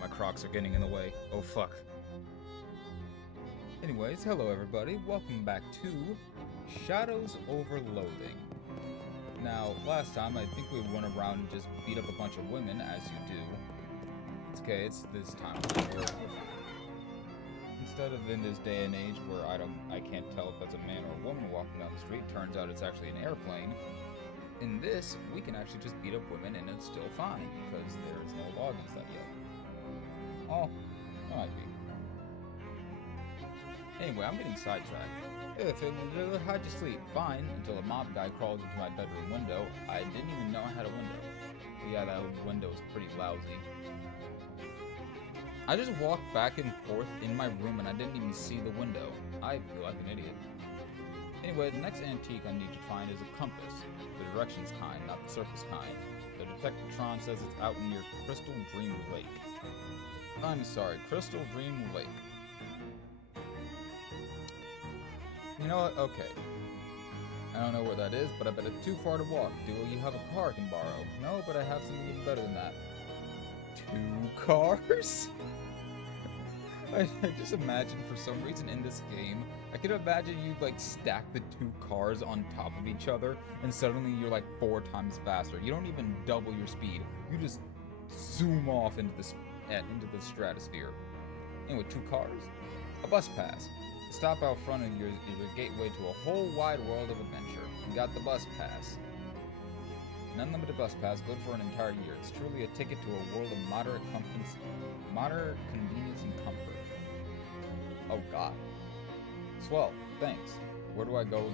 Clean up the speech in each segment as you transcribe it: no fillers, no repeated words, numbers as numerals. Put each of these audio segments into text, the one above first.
my Crocs are getting in the way. Oh fuck. Anyways, hello everybody. Welcome back to Shadows Over Loathing. Now, last time I think we went around and just beat up a bunch of women, as you do. It's okay, it's this time. Instead of in this day and age where I can't tell if that's a man or a woman walking down the street, turns out it's actually an airplane. In this, we can actually just beat up women and it's still fine, because there is no law against that yet. Oh, might be. Anyway, I'm getting sidetracked. How'd you sleep? Fine, until a mob guy crawls into my bedroom window. I didn't even know I had a window. But yeah, that window is pretty lousy. I just walked back and forth in my room and I didn't even see the window. I feel like an idiot. Anyway, the next antique I need to find is a compass. The directions kind, not the surface kind. The Detectatron says it's out near Crystal Dream Lake. I'm sorry, Crystal Dream Lake. You know what? Okay. I don't know where that is, but I bet it's too far to walk. Do you have a car I can borrow? No, but I have something even better than that. 2 cars? I just imagine for some reason in this game, I could imagine you like stack the 2 cars on top of each other and suddenly you're like 4 times faster. You don't even double your speed. You just zoom off into the stratosphere. Anyway, 2 cars? A bus pass. The stop out front of yours is your gateway to a whole wide world of adventure. You got the bus pass. An unlimited bus pass, good for an entire year. It's truly a ticket to a world of moderate convenience and comfort. Oh god. Swell, thanks. Where do I go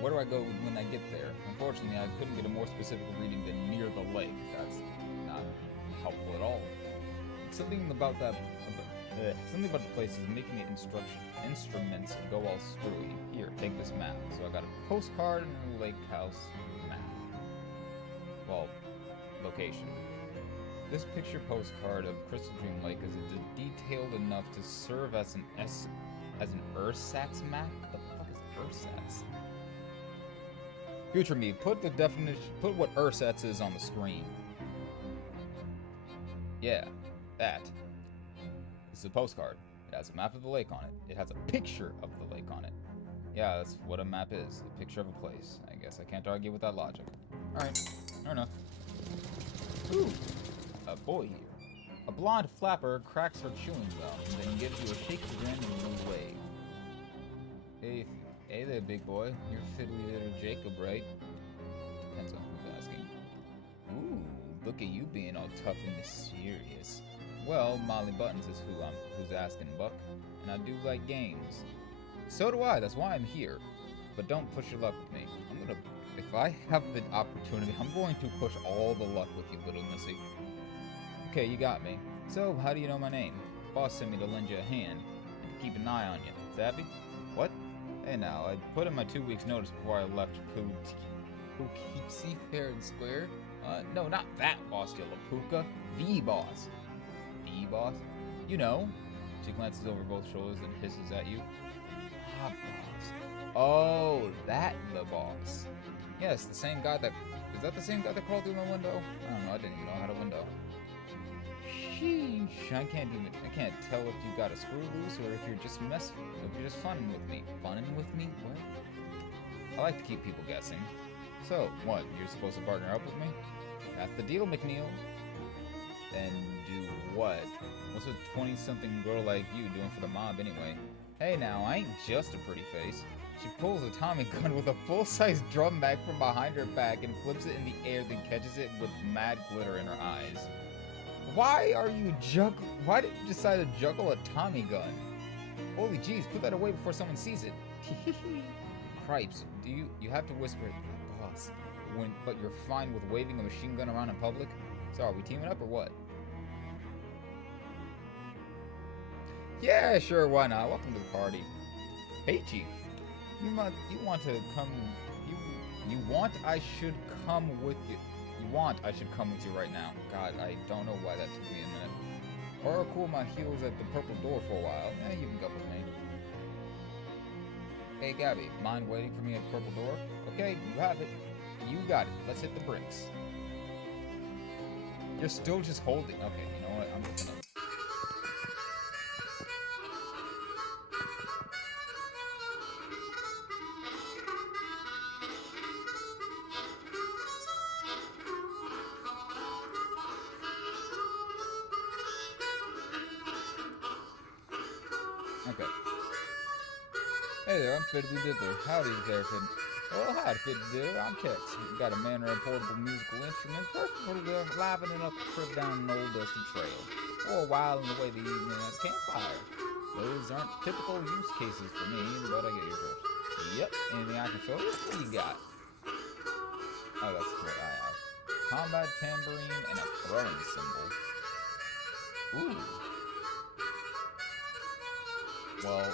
when I get there? Unfortunately, I couldn't get a more specific reading than near the lake. That's not helpful at all. Something about the place is making the instruments go all screwy. Here, take this map. So I got a postcard and a lake house map. Well, location. This picture postcard of Crystal Dream Lake is detailed enough to serve as an ersatz map? What the fuck is ersatz? Future me, put what ersatz is on the screen. Yeah, that. This is a postcard. It has a map of the lake on it. It has a picture of the lake on it. Yeah, that's what a map is. A picture of a place. I guess I can't argue with that logic. Alright, fair enough. Ooh, a boy here. A blonde flapper cracks her chewing gum and then gives you a shaky grin and a wave. Hey there, big boy. You're fiddly little Jacob, right? Depends on who's asking. Ooh, look at you being all tough and mysterious. Well, Molly Buttons is who's asking, Buck, and I do like games. So do I. That's why I'm here. But don't push your luck with me. If I have the opportunity, I'm going to push all the luck with you, little missy. Okay, you got me. So, how do you know my name? Boss sent me to lend you a hand and to keep an eye on you. Zappy? What? Hey now, I put in my 2 weeks notice before I left Poughkeepsie fair and square. No, not that boss, you Lapuka. The boss. The boss? You know. She glances over both shoulders and hisses at you. Ah, boss. Oh, that the boss. Yes, the same guy that... Is that the same guy that crawled through my window? I don't know, I didn't even know I had a window. Sheesh, I can't tell if you got a screw loose or if you're just funning with me. Funning with me? What? I like to keep people guessing. So, what, you're supposed to partner up with me? That's the deal, McNeil. And do what? What's a 20-something girl like you doing for the mob anyway? Hey now, I ain't just a pretty face. She pulls a Tommy gun with a full-size drum mag from behind her back and flips it in the air, then catches it with mad glitter in her eyes. Why did you decide to juggle a Tommy gun? Holy jeez, put that away before someone sees it. Cripes, you have to whisper it, boss, but you're fine with waving a machine gun around in public? So are we teaming up or what? Yeah, sure, why not? Welcome to the party. Hey, Chief. You want I should come with you right now. God, I don't know why that took me a minute. Or I'll cool my heels at the purple door for a while. Yeah, you can go with me. Hey, Gabby, mind waiting for me at the purple door? Okay, you have it. You got it. Let's hit the bricks. You're still just holding. Okay, you know what? I'm just gonna... Hey there, I'm Fiddly Diddler. Howdy there, Fiddly. Well, howdy, Fiddly Diddler. I'm Tex. Got a manner of portable musical instrument, perfect for livening up the trip down an old dusty trail, or whiling away the evening at a campfire. Those aren't typical use cases for me, but I get your drift. Yep, anything I can show you? What do you got? Oh, that's what I have. Combat tambourine and a throwing symbol. Ooh. Well,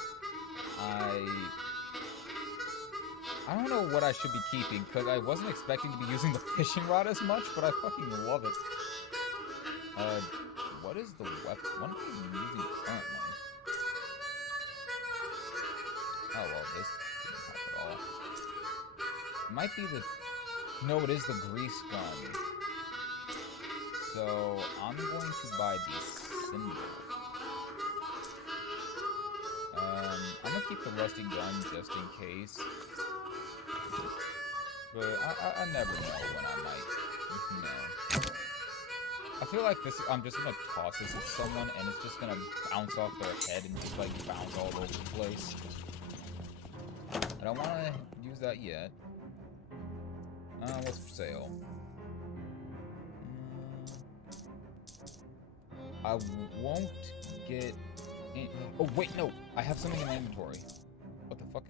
I don't know what I should be keeping, because I wasn't expecting to be using the fishing rod as much, but I fucking love it. What is the weapon? What am I using currently? Oh, well, this didn't help at all. It might be the... No, it is the grease gun. So, I'm going to buy the symbol. I'm gonna keep the rusty gun just in case. But I never know when I might, know. I feel like this, I'm just gonna toss this at someone and it's just gonna bounce off their head and just like bounce all over the place. I don't wanna use that yet. What's for sale? I won't get in. Oh, wait, no! I have something in my inventory. What the fuck?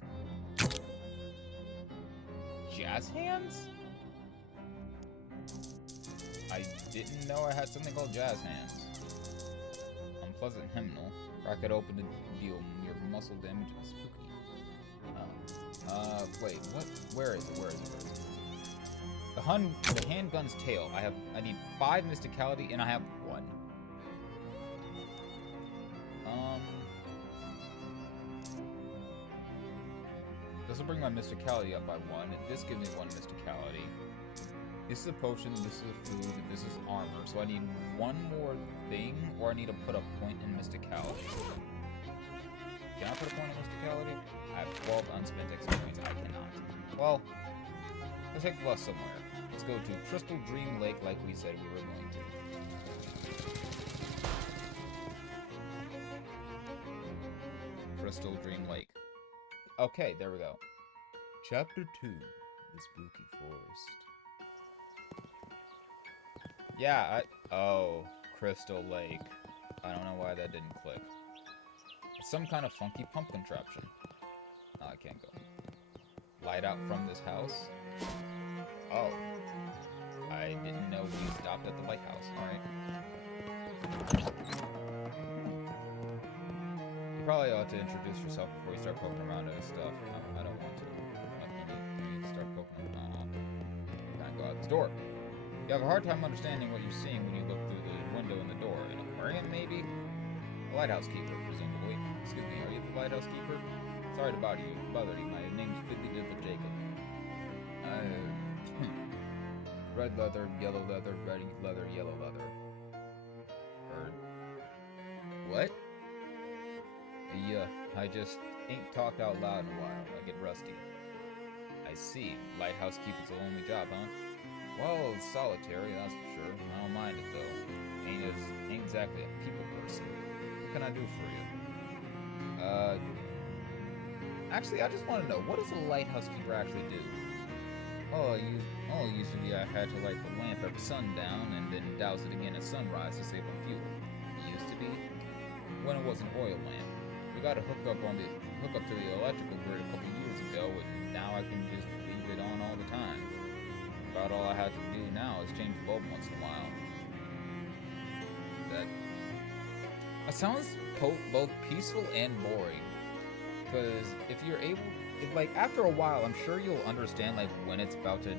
Jazz hands? I didn't know I had something called jazz hands. Unpleasant hymnal. Crack it open to deal mere muscle damage and spooky. Wait, what? Where is it? Where is it? Where is it? The handgun's tail. I need 5 mysticality and I have 1. This will bring my mysticality up by 1, and this gives me 1 mysticality. This is a potion, this is a food, and this is armor. So I need 1 more thing, or I need to put a point in mysticality. Can I put a point in mysticality? I have 12 unspent experience. I cannot. Well, let's take the bus somewhere. Let's go to Crystal Dream Lake like we said we were going to. Crystal Dream Lake. Okay, there we go. Chapter 2, The Spooky Forest. Yeah, oh, Crystal Lake. I don't know why that didn't click. It's some kind of funky pump contraption. Oh, I can't go. Light out from this house? Oh. I didn't know we stopped at the lighthouse. Alright. You probably ought to introduce yourself before you start poking around at his stuff. I don't want to. I need to start poking around. Can't go out this door. You have a hard time understanding what you're seeing when you look through the window in the door. An aquarium, maybe? A lighthouse keeper, presumably. Excuse me, are you the lighthouse keeper? Sorry to bother you. My name's Fiddly Diddler Jacob. Red leather, yellow leather, red leather, yellow leather. Bird. What? Yeah, I just ain't talked out loud in a while. I get rusty. I see. Lighthouse keeper's a lonely job, huh? Well, it's solitary, that's for sure. I don't mind it, though. Ain't exactly a people person. What can I do for you? Actually, I just want to know, what does a lighthouse keeper actually do? Oh, usually I had to light the lamp every sundown and then douse it again at sunrise to save on fuel. It used to be. When it was an oil lamp. We got a hook up to the electrical grid a couple years ago, and now I can just leave it on all the time. About all I have to do now is change the bulb once in a while. That sounds both peaceful and boring. Because if you're able, after a while, I'm sure you'll understand when it's about to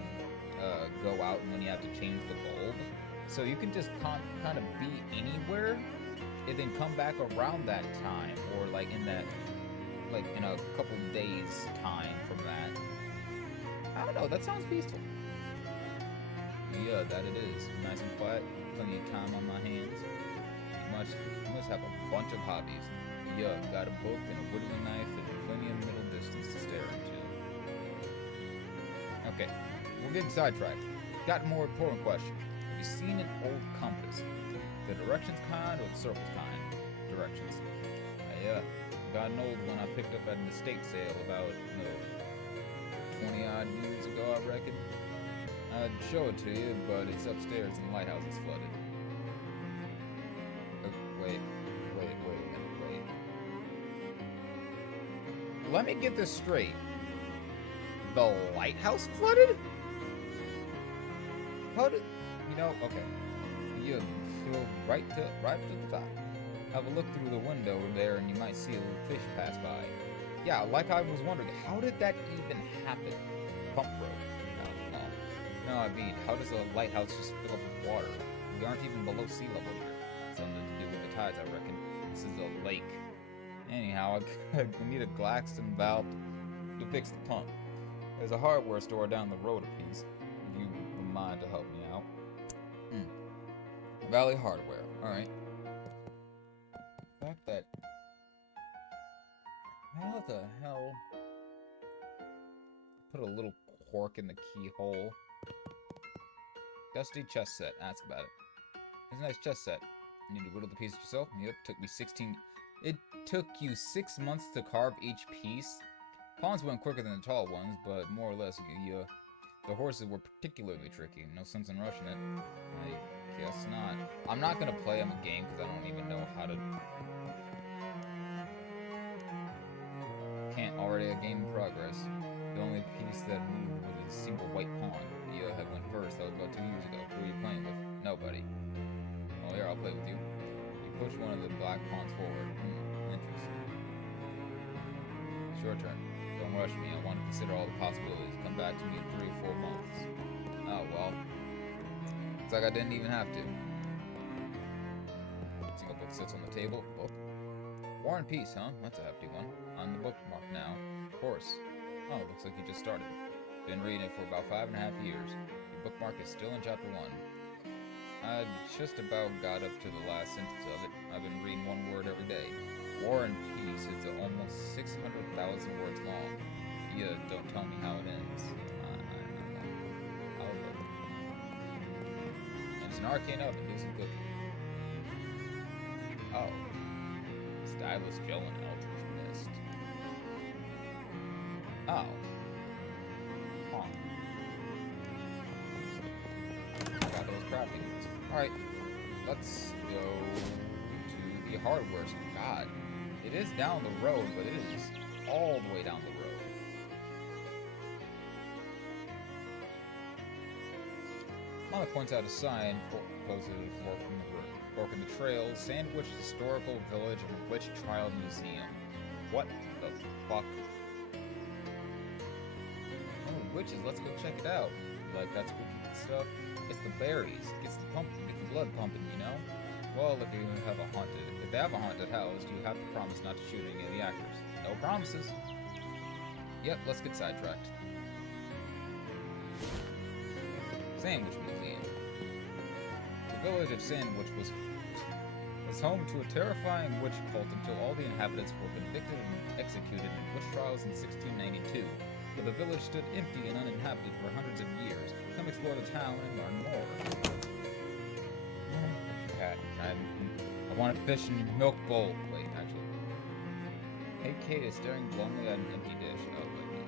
go out and when you have to change the bulb. So you can just kind of be anywhere and then come back around that time, or in a couple days time from that. I don't know, that sounds peaceful. Yeah, that it is. Nice and quiet, plenty of time on my hands. You must have a bunch of hobbies. Yeah, got a book and a whittling knife and plenty of middle distance to stare into. Okay, we're getting sidetracked. Got a more important question. Have you seen an old compass? The directions kind or the circles kind? Directions. Yeah, got an old one I picked up at an estate sale about, 20-odd years ago, I reckon. I'd show it to you, but it's upstairs and the lighthouse is flooded. Wait a minute. Let me get this straight. The lighthouse flooded? How did... okay. You feel right to the top. Have a look through the window there and you might see a little fish pass by. Yeah, like I was wondering, how did that even happen? Pump broke. No, I mean, how does a lighthouse just fill up with water? We aren't even below sea level here. Something to do with the tides, I reckon. This is a lake. Anyhow, I need a Glaxton valve to fix the pump. There's a hardware store down the road a piece, if you would mind to help me out. Valley Hardware, alright. The fact that... How the hell... Put a little cork in the keyhole. Dusty chess set. Ask about it. It's a nice chess set. You need to whittle the pieces yourself? Yep, took me 16... It took you 6 months to carve each piece? Pawns went quicker than the tall ones, but more or less, the horses were particularly tricky. No sense in rushing it. I guess not. I'm not gonna play them a game because I don't even know how to... Can't already a game in progress. The only piece that moved was a single white pawn. You had went first. That was about 2 years ago. Who are you playing with? Nobody. Well, here, I'll play with you. You push one of the black pawns forward. Interesting. It's your turn. Don't rush me. I want to consider all the possibilities. Come back to me in 3 or 4 months. Oh, well. Looks like I didn't even have to. Single book sits on the table. Book. War and Peace, huh? That's a hefty one. On the bookmark now. Of course. Oh, looks like you just started. Been reading it for about 5.5 years. Your bookmark is still in chapter 1. I just about got up to the last sentence of it. I've been reading one word every day. War and Peace. It's almost 600,000 words long. You don't tell me how it ends. I'll look. And it's an arcane oven. Do some cooking. Oh. Stylus Joe and Eldritch Mist. Oh. Huh. Got those crafting boots. Alright. Let's go to the hardware store. God. It is down the road, but it is all the way down the road. Mama points out a sign posted for Fork in the Trail, Sandwich Historical Village and Witch Trial Museum. What the fuck? Oh, witches, let's go check it out. Like that spooky stuff? It's the berries. Gets the blood pumping, you know? Well, if they have a haunted house, you have to promise not to shoot any of the actors. No promises. Yep, let's get sidetracked. Sandwich Museum. The village of Sandwich was home to a terrifying witch cult until all the inhabitants were convicted and executed in witch trials in 1692. But the village stood empty and uninhabited for hundreds of years. Come explore the town and learn more. Cat, I want to fish in your milk bowl. Wait, actually. Hey, Kate is staring glumly at an empty dish. Oh, wait.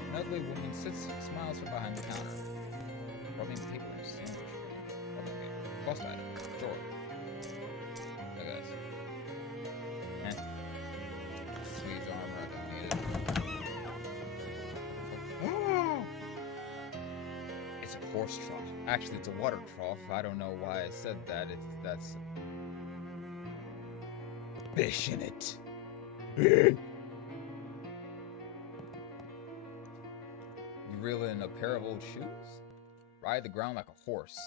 An ugly woman smiles from behind the counter. Rubbing paper in a sandwich. Okay. Bust item. Drawer. Hey, guys. Squeeze armor. I don't need it. It's a horse trough. Actually, it's a water trough. I don't know why I said that. That's fish in it. You reel in a pair of old shoes? Ride the ground like a horse.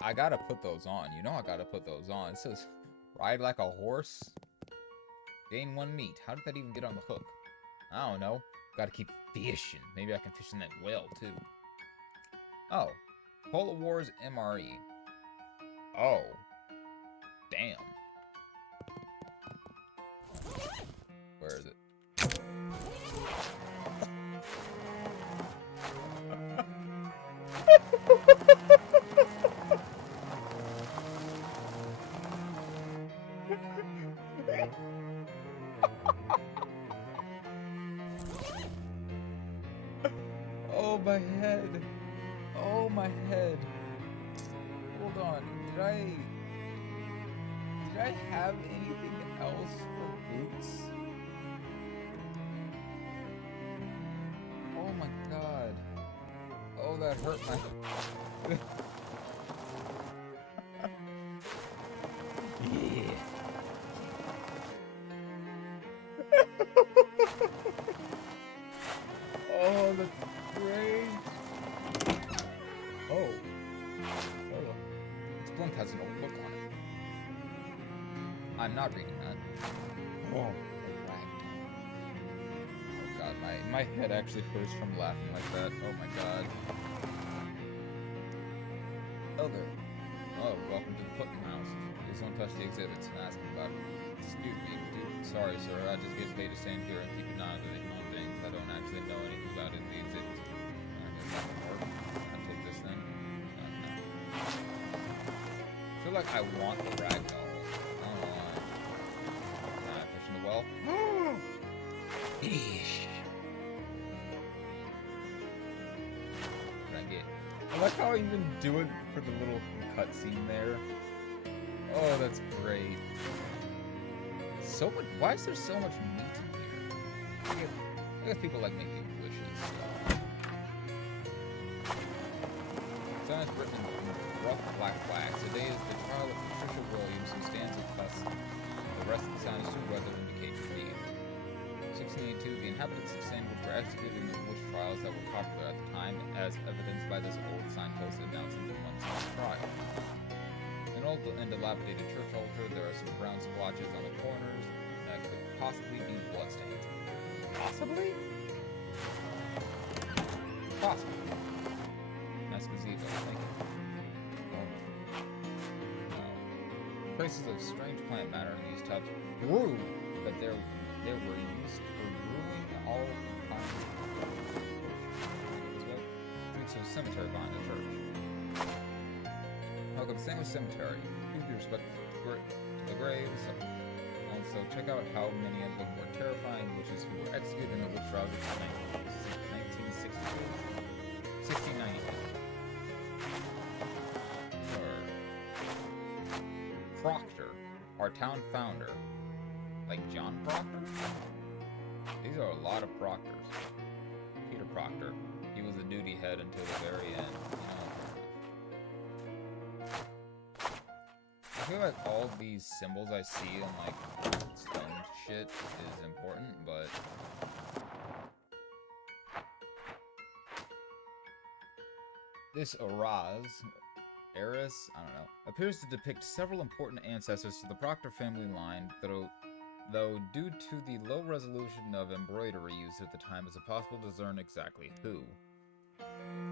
I gotta put those on. You know I gotta put those on. It says, ride like a horse? Gain 1 meat. How did that even get on the hook? I don't know. Gotta keep fishing. Maybe I can fish in that well, too. Oh. Polar Wars MRE. Oh. Damn. Where is it? Oh, my head. Oh, my head. Hold on. Did I have anything else for boots? Oh my god. Oh, that hurt my... Yeah. Oh, that's great. Oh. Oh. This blunt has an old look on it. I'm not reading that. Oh. Oh god, my head actually hurts from laughing like that. Oh my god. Elder. Oh, welcome to the Putnam House. Please don't touch the exhibits and ask about it. Excuse me, dude. Sorry, sir. I just get paid to stand here and keep an eye on the things. I don't actually know anything about it in the exhibits. I'll take this then. I feel like I want the ragdoll. I don't know why. Pushing the well. Eesh. What did I get? I like how I even do it for the little cutscene there. Oh, that's great. So much. Why is there so much meat in here? I guess people like making wishes. Signs written in rough black wax. Today is the trial of Patricia Williams, who stands at cusp. The rest of the sign is to weather indicate your deed. 1682, the inhabitants of Sandwich were executed in the witch trials that were popular at the time, as evidenced by this old signpost announcing the one-side trial. In an old and dilapidated church altar, there are some brown splotches on the corners that could possibly be bloodstains. Possibly? Possibly. Nice gazebo, thank you. No. Traces of strange plant matter in these tubs prove that they were used for brewing all kinds of roots of cemetery behind the church. Welcome to Sandwich Cemetery. Please be respectful to the graves. Also, check out how many of them were terrifying witches who were executed in the witch trials of 1692. Proctor, our town founder. Like John Proctor? These are a lot of Proctors. Peter Proctor. He was the duty head until the very end. I feel like all these symbols I see on like stone shit is important, but this Eris, I don't know, appears to depict several important ancestors to the Proctor family line, though due to the low resolution of embroidery used at the time, it's impossible to discern exactly who.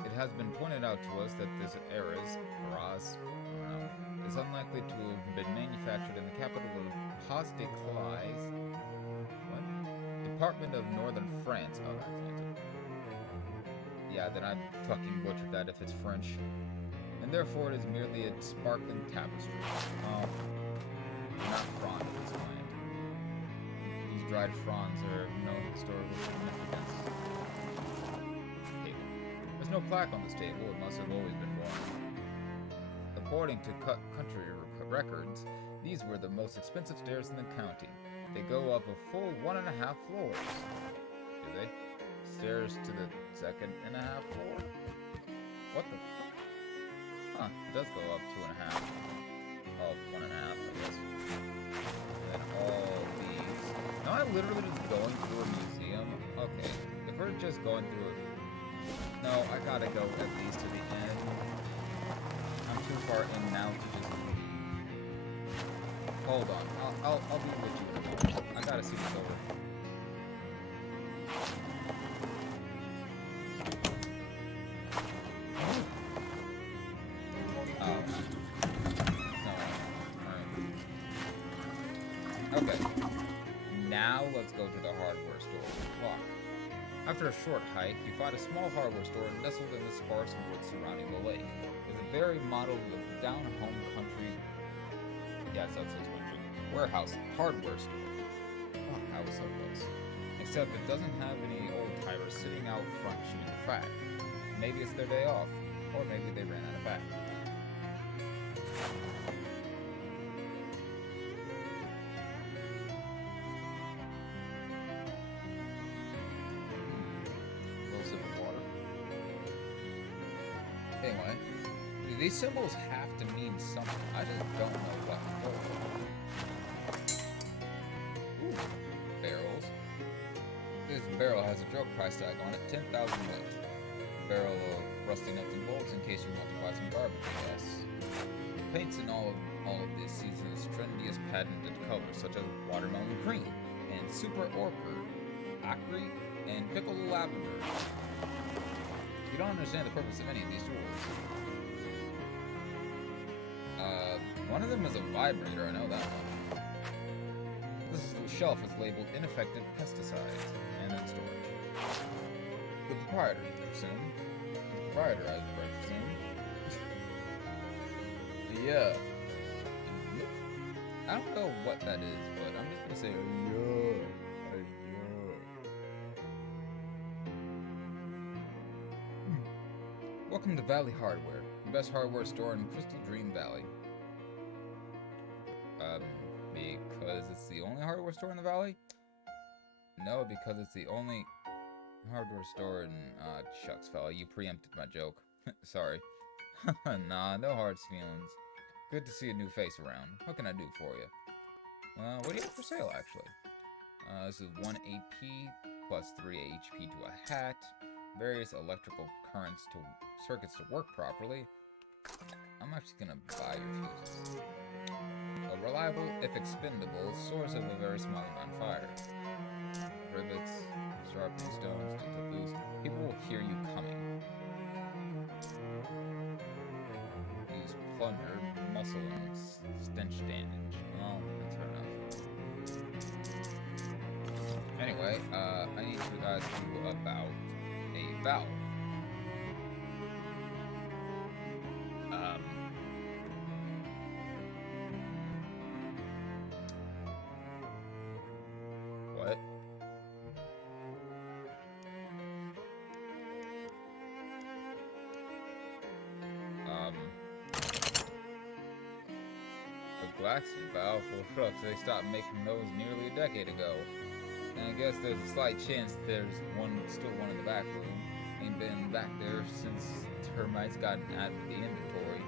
It has been pointed out to us that this Eris, is unlikely to have been manufactured in the capital of Pas de Calais, Department of Northern France. Oh, that's Atlantic. Yeah, then I fucking butchered that if it's French. And therefore it is merely a sparkling tapestry. Not frond at this point. These dried fronds are of no historical significance. Table. There's no plaque on this table, it must have always been worn. According to country records, these were the most expensive stairs in the county. They go up a full 1.5 floors. Do they? Stairs to the 2.5 floor? What the fuck? Huh, it does go up 2.5. Oh, 1.5, I guess. And then all these. No, I'm literally just going through a museum. Okay, if we're just going through it. No, I gotta go at least to the end. I'm too far in now to just. Hold on, I'll be with you in a moment. I gotta see this over. Okay. Now let's go to the hardware store with the clock. After a short hike, you find a small hardware store nestled in the sparse woods surrounding the lake. It's a very model down-home country, yes, that's his country, warehouse hardware store. Oh, I was so close. Except it doesn't have any old-timers sitting out front shooting the fat. Maybe it's their day off, or maybe they ran out of fat. Anyway, these symbols have to mean something. I just don't know what for. Ooh, barrels. This barrel has a joke price tag on it, 10,000 weight. Barrel of rusty nuts and bolts in case you want to buy some garbage, I guess. The paints in all of this season's trendiest patented colors, such as watermelon green and super ochre, acre, and pickled lavender. You don't understand the purpose of any of these tools. One of them is a vibrator, I know that one. This shelf is labeled ineffective pesticides and in storage. The proprietor, you presume. The proprietor, I presume. Yeah. I don't know what that is, but I'm just gonna say yeah. Welcome to Valley Hardware, the best hardware store in Crystal Dream Valley. Because it's the only hardware store in the valley? No, because it's the only hardware store in, shucks, fella, you preempted my joke. Sorry. Nah, no hard feelings. Good to see a new face around. What can I do for you? What do you have for sale, actually? This is 1 AP plus 3 HP to a hat. Various electrical circuits to work properly. I'm actually gonna buy your fuses. A reliable, if expendable, source of a very small amount of fire. Rivets, sharpening stones, detail boost. People will hear you coming. Use plunger, muscle, and stench damage. Well, that's fair enough. Anyway, I need you guys to do about a valve. What? A Glaxon valve? Well, shucks, they stopped making those nearly a decade ago. And I guess there's a slight chance there's still one in the back room. Ain't been back there since termites got added to the inventory.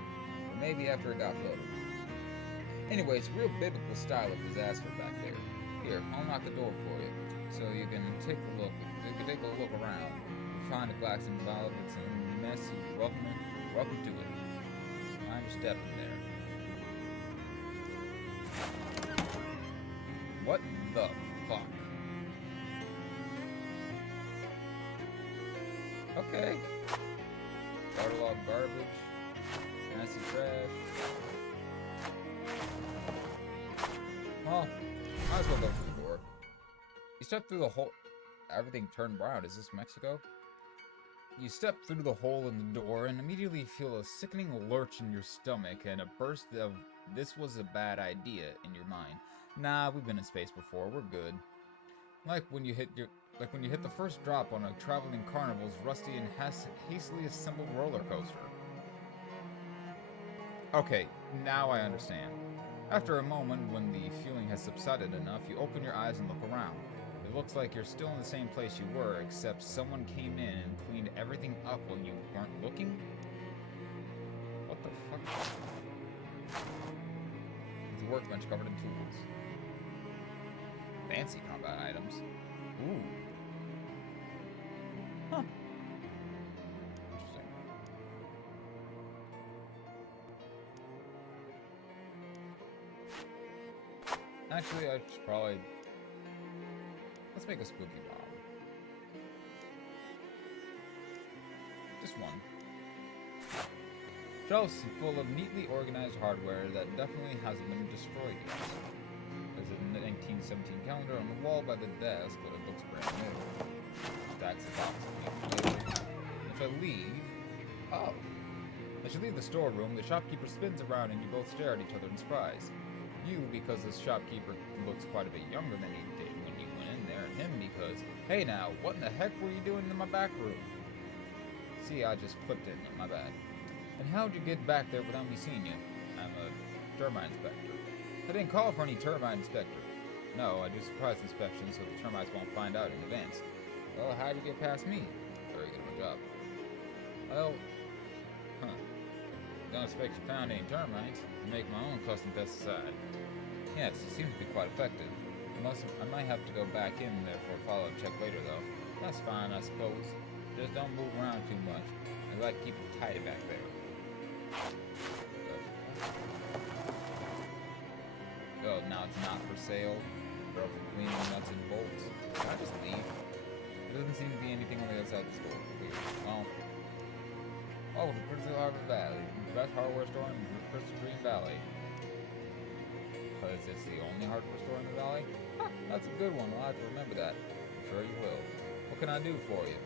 Or maybe after it got flooded. Anyway, it's a real biblical style of disaster back there. Here, I'll unlock the door for you, so you can take a look. Around. You find a Glaxon valve. It's a mess. Welcome to it. Mind your step in there. What the fuck? Okay. Waterlogged garbage. Nasty trash. Well, might as well go through the door. You step through the hole. Everything turned brown. Is this Mexico? You step through the hole in the door and immediately feel a sickening lurch in your stomach and a burst of "this was a bad idea" in your mind. Nah, we've been in space before. We're good. Like when you hit the first drop on a traveling carnival's rusty and hastily assembled roller coaster. Okay, now I understand. After a moment, when the feeling has subsided enough, you open your eyes and look around. It looks like you're still in the same place you were, except someone came in and cleaned everything up while you weren't looking? What the fuck? It's a workbench covered in tools. Fancy combat items. Ooh. Huh. Interesting. Actually, I should probably... Let's make a spooky bomb. Just one. Shelves full of neatly organized hardware that definitely hasn't been destroyed yet. There's a 1917 calendar on the wall by the desk, but it looks brand new. Stacks of boxes. If I leave... Oh! As you leave the storeroom, the shopkeeper spins around and you both stare at each other in surprise. You, because this shopkeeper looks quite a bit younger than he did when you went in there, and him because, hey now, what in the heck were you doing in my back room? See, I just clipped it, my bad. And how'd you get back there without me seeing you? I'm a termite inspector. I didn't call for any termite inspector. No, I do surprise inspections so the termites won't find out in advance. Well, how'd you get past me? Very good job. Well, don't expect you found any termites. I make my own custom pesticide. Yes, it seems to be quite effective. I might have to go back in there for a follow-up check later, though. That's fine, I suppose. Just don't move around too much. I like keeping tidy back there. Oh, now it's not for sale. Girl for cleaning nuts and bolts. Can I just leave? There doesn't seem to be anything on the other side of the store. Weird. Well, oh, the Crystal Harbor Valley. The best hardware store in the Crystal Green Valley. Because it's the only hardware store in the valley? Huh, that's a good one. I'll have to remember that. I'm sure you will. What can I do for you?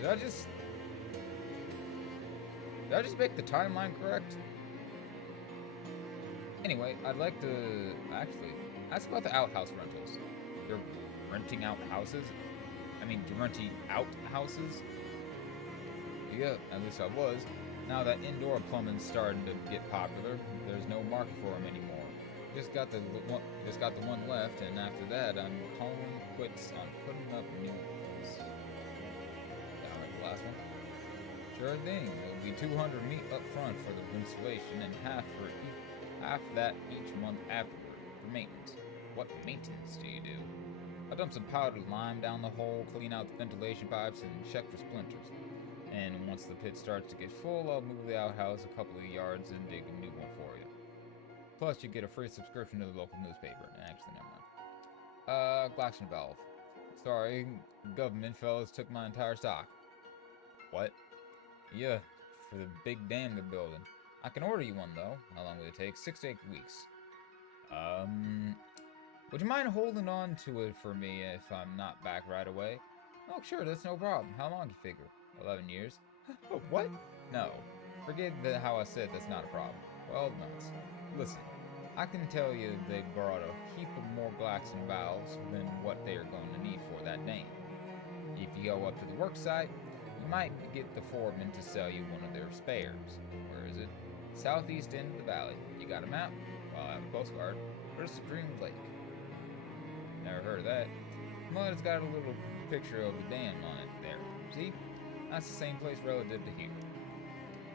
Did I just make the timeline correct? Anyway, I'd like to actually ask about the outhouse rentals. You're renting out houses? I mean, you're renting out houses? Yeah, at least I was. Now that indoor plumbing's starting to get popular, there's no market for them anymore. Just got the one left, and after that, I'm calling quits on putting up new ones. Yeah, like the last one. Sure thing. It'll be $200 meat up front for the installation, and half that each month afterward for maintenance. What maintenance do you do? I dump some powdered lime down the hole, clean out the ventilation pipes, and check for splinters. And once the pit starts to get full, I'll move the outhouse a couple of yards and dig a new one for you. Plus, you get a free subscription to the local newspaper. Actually, never mind. Glaxon valve. Sorry, government fellas took my entire stock. What? Yeah, for the big dam they're building. I can order you one, though. How long will it take? 6 to 8 weeks. Would you mind holding on to it for me if I'm not back right away? Oh, sure, that's no problem. How long do you figure? 11 years? Oh, what? No. Forget how I said that's not a problem. Well, nuts. Listen, I can tell you they brought a heap of more Glaxon valves than what they are going to need for that dam. If you go up to the work site, you might get the foreman to sell you one of their spares. Where is it? Southeast end of the valley. You got a map? Well, I have a postcard. Where's the Dream Lake? Never heard of that. Well, it's got a little picture of the dam on it there. See? That's the same place relative to here.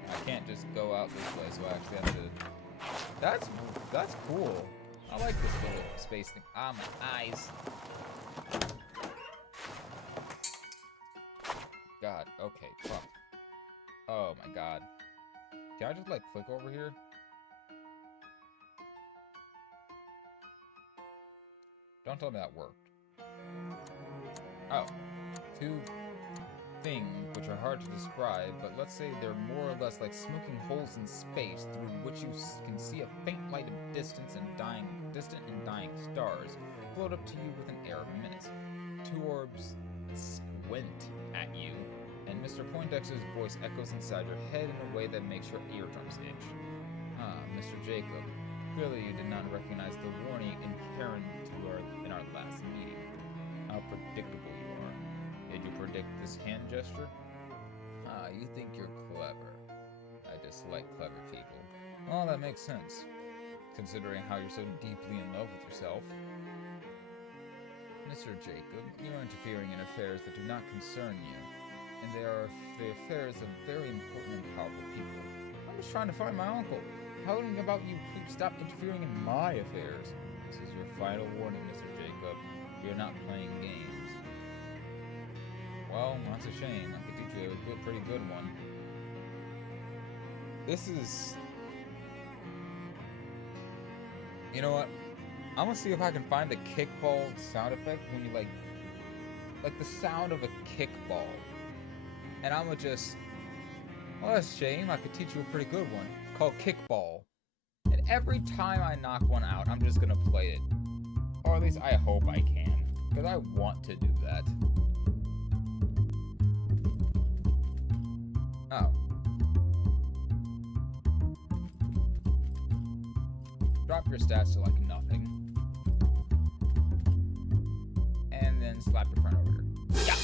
I can't just go out this way, so I actually have to... That's cool. I like this little space thing. Ah, my eyes. God, okay, fuck. Oh my god. Can I just, like, click over here? Don't tell me that worked. Oh. Two things which are hard to describe, but let's say they're more or less like smoking holes in space through which you can see a faint light of distant and dying stars float up to you with an air of menace. Two orbs squint at you, and Mr. Poindexter's voice echoes inside your head in a way that makes your eardrums itch. Ah, Mr. Jacob, clearly you did not recognize the warning inherent in our last meeting. How predictable you are. Did you predict this hand gesture? Ah, you think you're clever. I dislike clever people. Well, that makes sense, considering how you're so deeply in love with yourself. Mr. Jacob, you are interfering in affairs that do not concern you, and they are the affairs of very important and powerful people. I'm just trying to find my uncle. How about you please stop interfering in my affairs? This is your final warning, Mr. Jacob. You're not playing games. Well, that's a shame. I could teach you a pretty good one. This is... You know what? I'm gonna see if I can find the kickball sound effect when you like the sound of a kickball. And I'm gonna just... Well, that's a shame. I could teach you a pretty good one called kickball. And every time I knock one out, I'm just gonna play it. Or at least I hope I can. Because I want to do that. Oh. Drop your stats to like nothing. And then slap your friend over here. Yeah!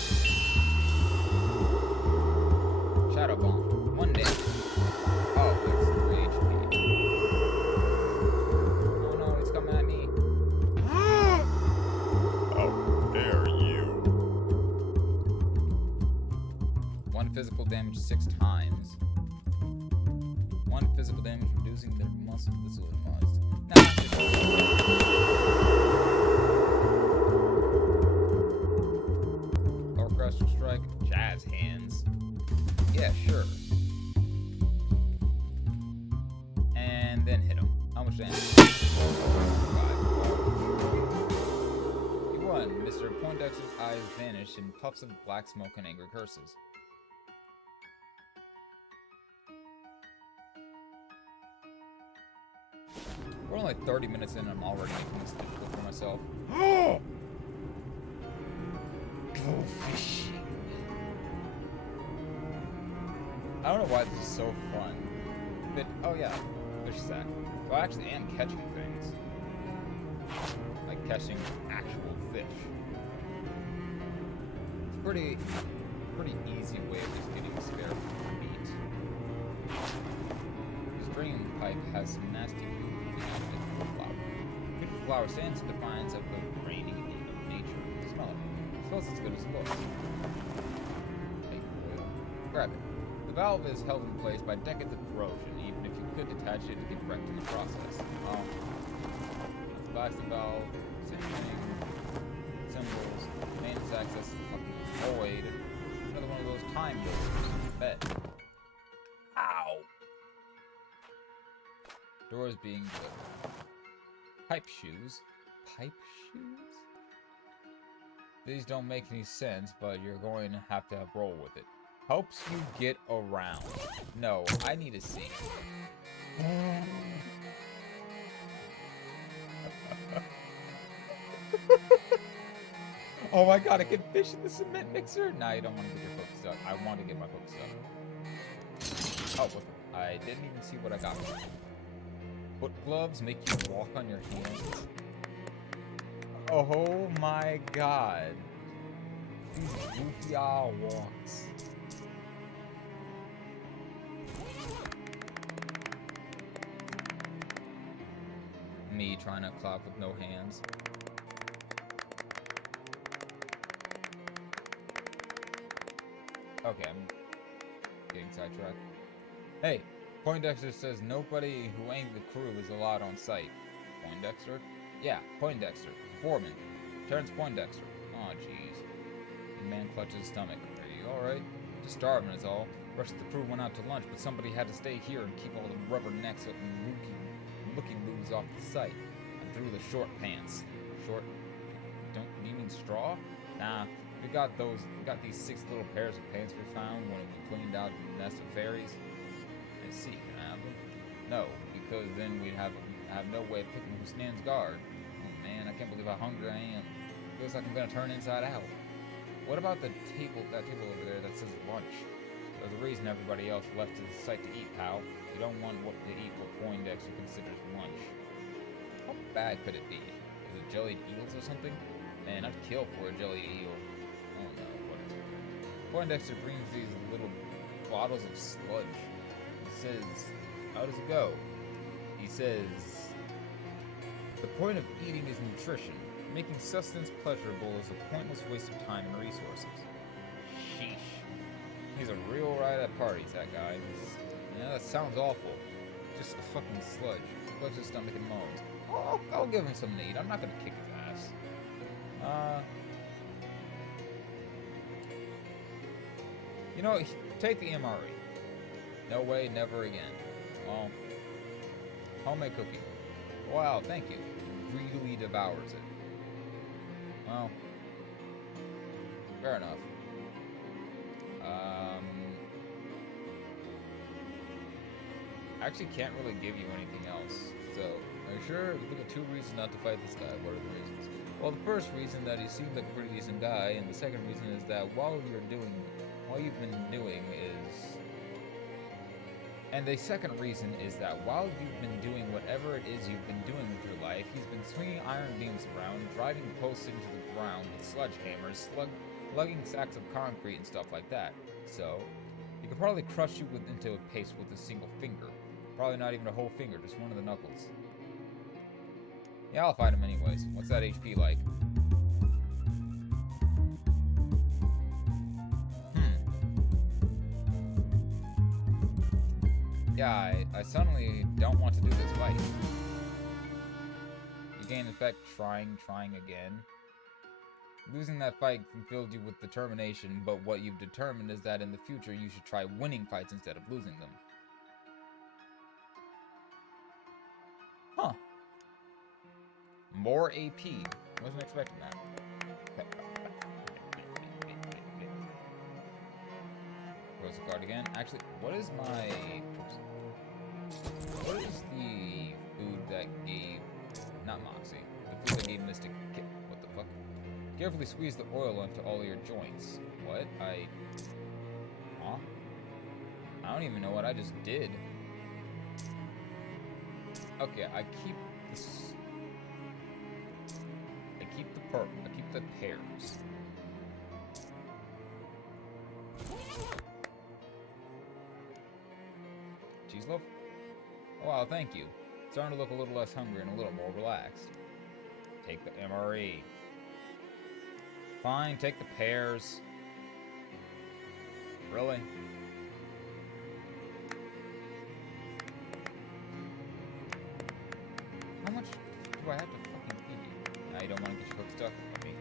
Shadow Bomb. 1 day. Oh, it's 3 HP. Oh no, he's coming at me. How dare you? 1 physical damage 6 times. 1 physical damage reducing their muscle. This will must. Or Crusher Strike. Jazz Hands. Yeah, sure. And then hit him. How much damage? 5. You won. Mr. Poindexter's eyes vanish in puffs of black smoke and angry curses. We're only 30 minutes in and I'm already making this difficult for myself. Go fishing. I don't know why this is so fun. But, oh yeah, fish sack. So I actually am catching things. Like catching actual fish. It's a pretty easy way of just getting spare meat. This drain pipe has some nasty flower. Beautiful flower stands in defiance of the reigning heat of nature. Smell it. It smells as good as it looks. Hey, grab it. The valve is held in place by decades of corrosion. Even if you could detach it, it'd get wrecked in the process. Relax the valve, signaling, symbols, maintenance access is fucking void. Another one of those time doors. Bet. Ow! Doors being delivered. Pipe shoes? Pipe shoes? These don't make any sense, but you're going to have roll with it. Helps you get around. No, I need to see. Oh my god, I can fish in the cement mixer? Nah, you don't want to get your hook stuck. I want to get my hook stuck. Oh, I didn't even see what I got. Foot gloves make you walk on your hands. Oh my god. These goofy walks. Me trying to clap with no hands. Okay, I'm getting sidetracked. Hey, Poindexter says nobody who ain't the crew is allowed on site. Poindexter? Yeah, Poindexter. Foreman. Terrence Poindexter. Aw, oh, jeez. The man clutches his stomach. Are you alright? Just starving is all. The rest of the crew went out to lunch, but somebody had to stay here and keep all the rubbernecks and looky-loos off the site. And threw the short pants. Short? Don't you mean straw? Nah. We got these 6 little pairs of pants we found when we cleaned out the nest of fairies. Let's see, can I have them? No, because then we'd have no way of picking who stands guard. Oh man, I can't believe how hungry I am. Feels like I'm gonna turn inside out. What about that table over there that says lunch? There's a reason everybody else left to the site to eat, pal. You don't want to eat what Poindexter considers lunch. How bad could it be? Is it jellied eels or something? Man, I'd kill for a jellied eel. Oh no, what is it? Poindexter brings these little bottles of sludge. He says, how does it go? He says, the point of eating is nutrition. Making sustenance pleasurable is a pointless waste of time and resources. Sheesh. He's a real right at parties, that guy. Yeah, that sounds awful. Just a fucking sludge. Clutches his stomach and moans. I'll give him some to eat. I'm not gonna kick his ass. You know, take the MRE. No way, never again. Well, homemade cookie. Wow, thank you. Really devours it. Well, fair enough. I actually can't really give you anything else, so Are you sure? Look at 2 reasons not to fight this guy. What are the reasons? Well, the first reason that he seems like a pretty decent guy, and the second reason is that all you've been doing is... And the second reason is that while you've been doing whatever it is you've been doing with your life, he's been swinging iron beams around, driving posts into the ground with sledgehammers, lugging sacks of concrete and stuff like that. So, he could probably crush you into a paste with a single finger. Probably not even a whole finger, just one of the knuckles. Yeah, I'll fight him anyways. What's that HP like? Yeah, I suddenly don't want to do this fight. You gain effect trying again. Losing that fight filled you with determination, but what you've determined is that in the future you should try winning fights instead of losing them. Huh. More AP. Wasn't expecting that. Close the card again. Actually, what is my... What is the food that gave... Not Moxie. The food that gave Mystic... What the fuck? Carefully squeeze the oil onto all your joints. What? Huh? I don't even know what I just did. Okay, I keep this... I keep the pears. Cheese loaf? Oh, wow, thank you. Starting to look a little less hungry and a little more relaxed. Take the MRE. Fine, take the pears. Really? How much do I have to fucking feed you? Now you don't want to get your hook stuck on me.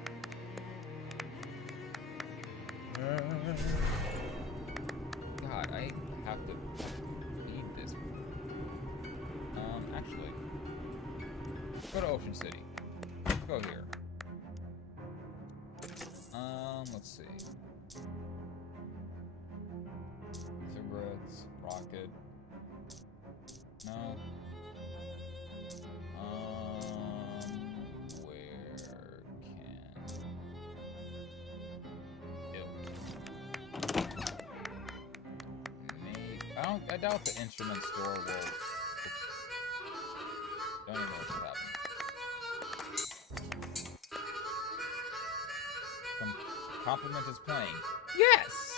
God, I have to eat this. Actually, let's go to Ocean City. Let's go here. Let's see. Cigarettes, rocket. No. Where can... Ew. Maybe... I doubt the instrument store will... Don't even know what's happening. Compliment is playing. Yes!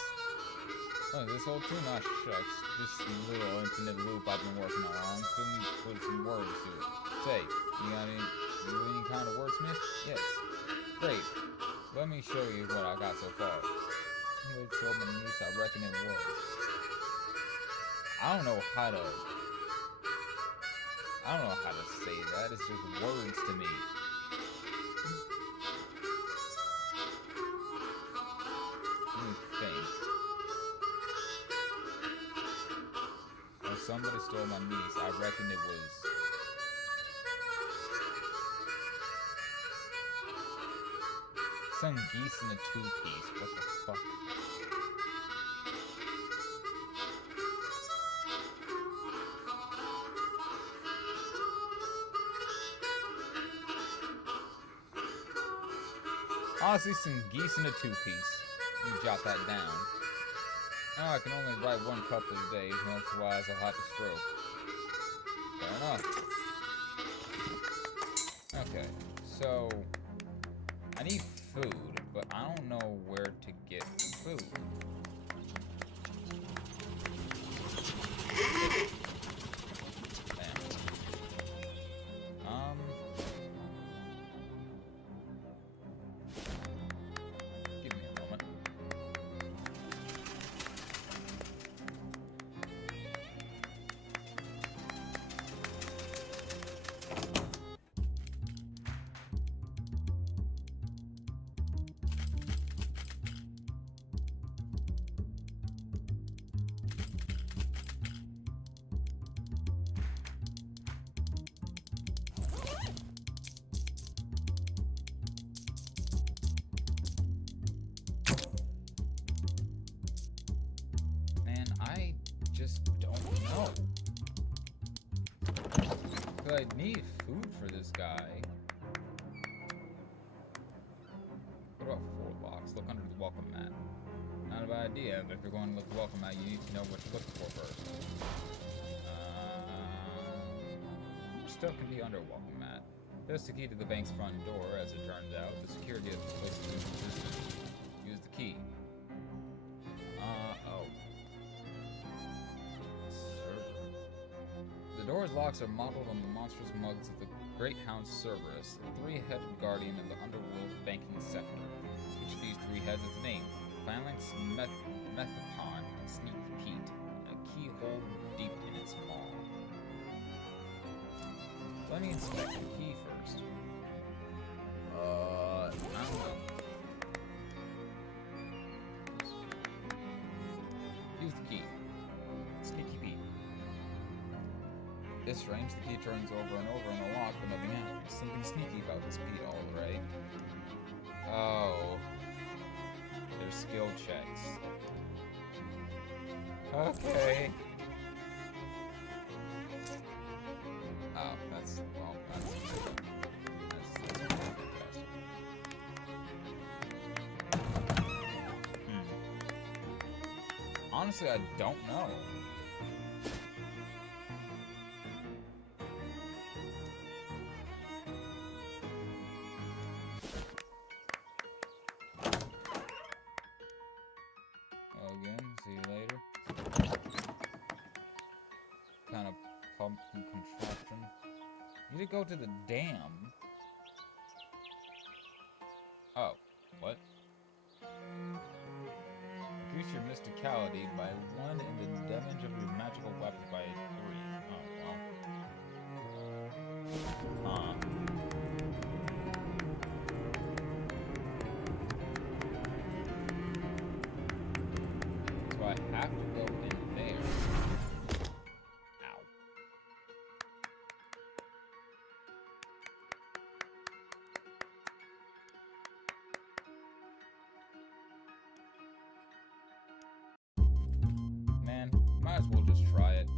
Oh, this whole tune, not shucks. This little infinite loop I've been working on. Still need to put some words to it. Say, you got any kind of wordsmith? Yes. Great. Let me show you what I got so far. You told my niece I reckon it was. I don't know how to say that. It's just words to me. Let me think. When somebody stole my niece, I reckon it was... Some geese in a two-piece. What the fuck? Honestly, some geese in a two-piece. You jot that down. Now I can only write one couple a day, otherwise I'll have to stroke. Fair enough. Okay, so... I need food, but I don't know where to get food. Give me a moment. But I need food for this guy. What about 4 locks? Look under the welcome mat. Not a bad idea, but if you're going to look at the welcome mat, you need to know what to look for first. Still can be under a welcome mat. There's the key to the bank's front door, as it turns out. The security of this place is inconsistent. Use the key. Oh. Server. The door's locks are modeled on the monstrous mugs of the Great Hound Cerberus, the 3-headed guardian of the underworld's banking sector. Each of these 3 heads has a name: Phalanx, Methapon, and Sneak Pete, and a keyhole deep in its maw. Let me inspect the key first. I don't know. Use the key. Sneaky Pete. This range, the key turns over and over in the lock, but nothing happens. Something sneaky about this Pete, alright. Oh. There's skill checks. Okay. Oh, that's fantastic. Honestly, I don't know. Again, see you later. Kind of pumpkin contraption. You need to go to the dam. Oh, what? Increase your mysticality by 1 and the damage of your magical weapon by 3. Oh, well. Huh. So I have to go in there. Ow. Man, might as well just try it.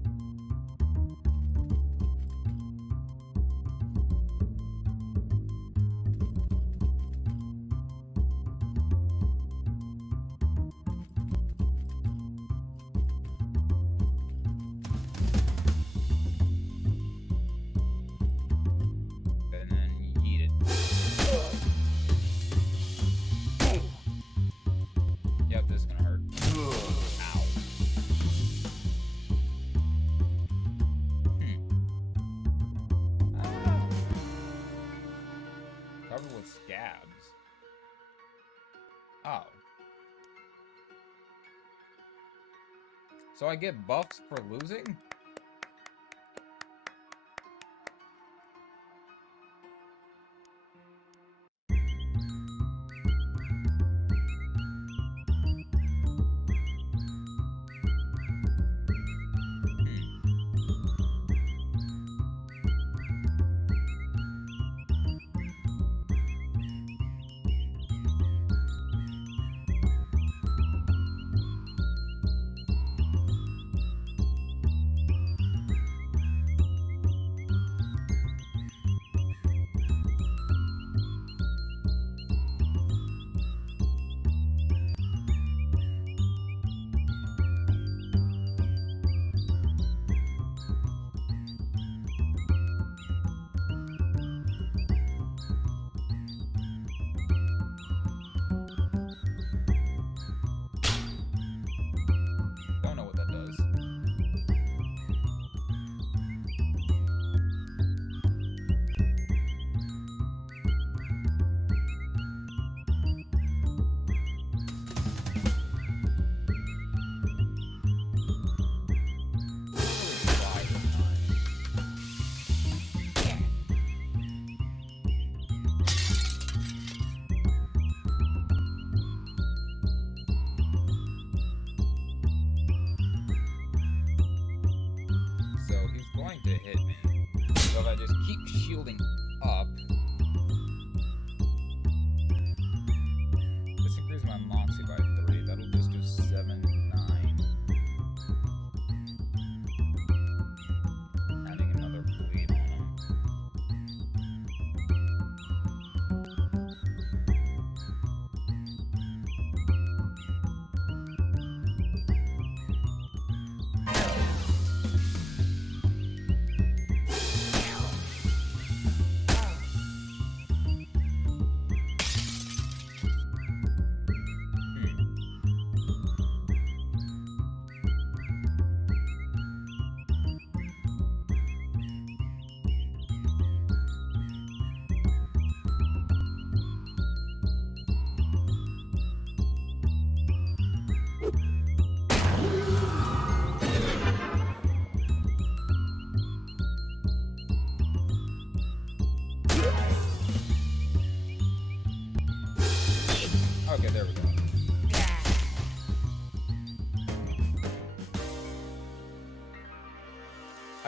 And then yeet it. Yep, this is gonna hurt. Ow. Covered with scabs. Oh. So I get buffs for losing?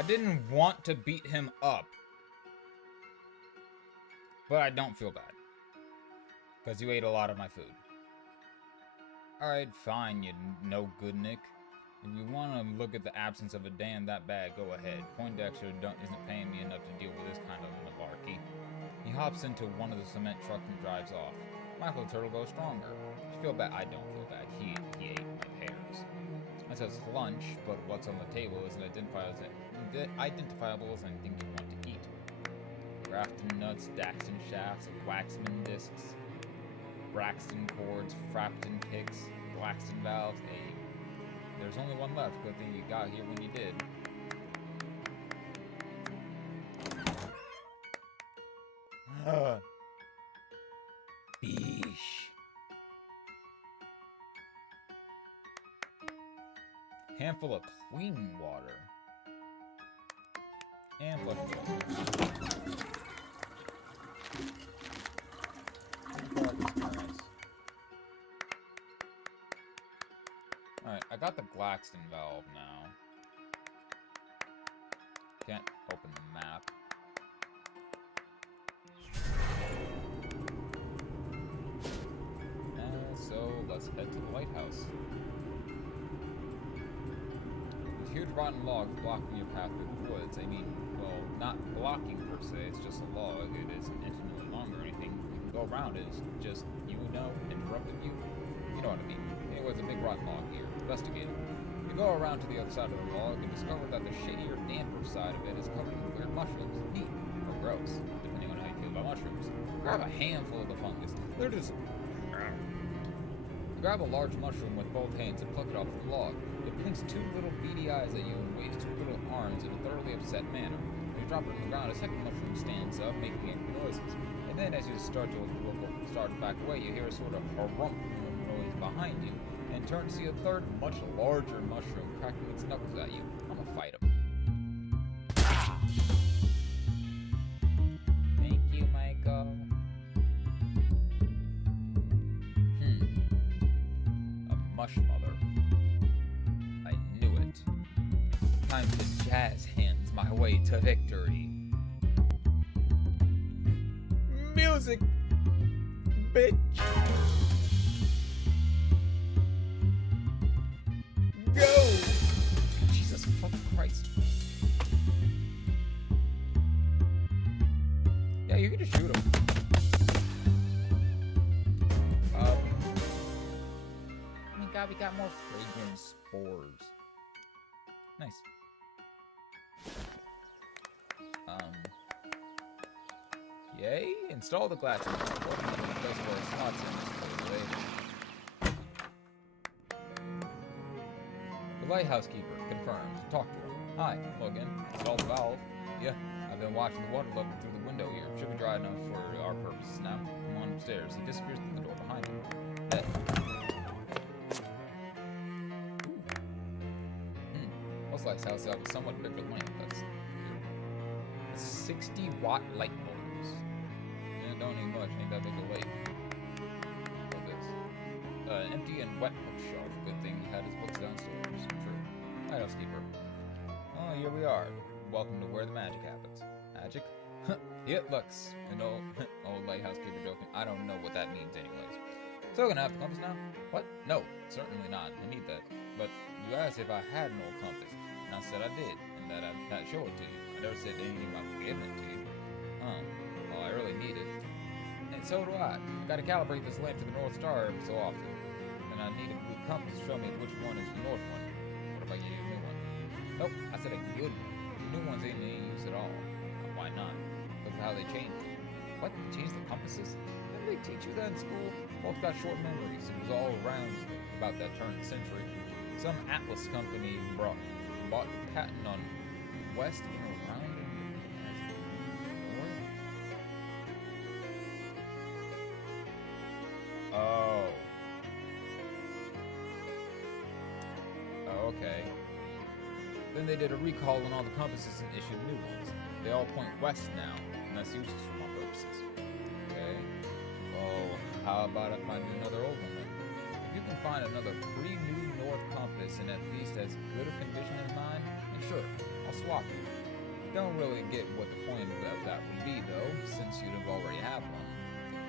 didn't want to beat him up. But I don't feel bad. Because you ate a lot of my food. Alright, fine, you no-good Nick. If you want to look at the absence of a dam that bad, go ahead. Poindexter isn't paying me enough to deal with this kind of malarkey. He hops into one of the cement trucks and drives off. Michael the Turtle goes stronger. I feel bad. I don't feel bad. He ate my pears. It says lunch, but what's on the table isn't identifiable as anything you want to eat. Grafton nuts, Daxton shafts, Waxman discs, Braxton cords, Frapton picks, Blackston valves. Hey, there's only one left. Good thing you got here when you did. Beesh. Handful of clean water. And flush water. Alright, I got the Blackston valve now. Can't open the map. So let's head to the lighthouse. With huge rotten logs blocking your path through the woods. I mean, well, not blocking per se, it's just a log. It isn't infinitely long or anything. You can go around it, it's just, interrupt the view. You know what I mean. Anyways, a big rotten log here. Investigate it. You go around to the other side of the log and discover that the shadier, damper side of it is covered in weird mushrooms. Neat. Or gross, depending on how you feel about mushrooms. Grab a handful of the fungus. They're just... Grab a large mushroom with both hands and pluck it off the log. It blinks two little beady eyes at you and waves two little arms in a thoroughly upset manner. When you drop it on the ground, a second mushroom stands up, making angry noises. And then, as you start to back away, you hear a sort of harump noise behind you, and turn to see a third, much larger mushroom cracking its knuckles at you. I'm gonna fight him. Thank you, Michael. Mush mother. I knew it. Time to jazz hands my way to victory. Music, bitch. Go! Jesus fucking Christ. Yeah, you can just shoot him. We got more fragrant spores. Nice. Yay! Install the glass. The lighthouse keeper confirmed. Talk to him. Hi, Logan. Install the valve. Yeah, I've been watching the water level through the window here. Should be dry enough for our purposes now. Come on upstairs. He disappears through the door behind him. Hey. Lighthouse have a somewhat bigger lamp. That's weird. 60-watt light bulbs. Yeah, don't need much. Ain't that big a lake. What this? Empty and wet bookshelf. Good thing he had his books downstairs. True. Lighthouse keeper. Oh, here we are. Welcome to where the magic happens. Magic? Yeah, looks. An old lighthouse keeper joking. I don't know what that means, anyways. So gonna have the compass now? What? No, certainly not. I need that. But you asked if I had an old compass. And I said I did, and that I'd not show it to you. I never said anything about giving it to you. Well, I really need it. And so do I. Gotta calibrate this lamp to the North Star every so often. And I need a blue compass to show me which one is the North one. What if I get you a new one? Nope, I said a good one. The new ones ain't any use at all. Why not? Because of how they changed it. What? They changed the compasses? Didn't they teach you that in school? Folks got short memories. It was all around about that turn of the century. Some Atlas company bought the patent on west and around it. Oh. Oh, okay. Then they did a recall on all the compasses and issued new ones. They all point west now, and that's useless for my purposes. Okay. Well, how about I find another old one then? If you can find another pre-new north compass in at least as good a condition as mine, then sure, I'll swap it. Don't really get what the point of that would be, though, since you'd have already have one.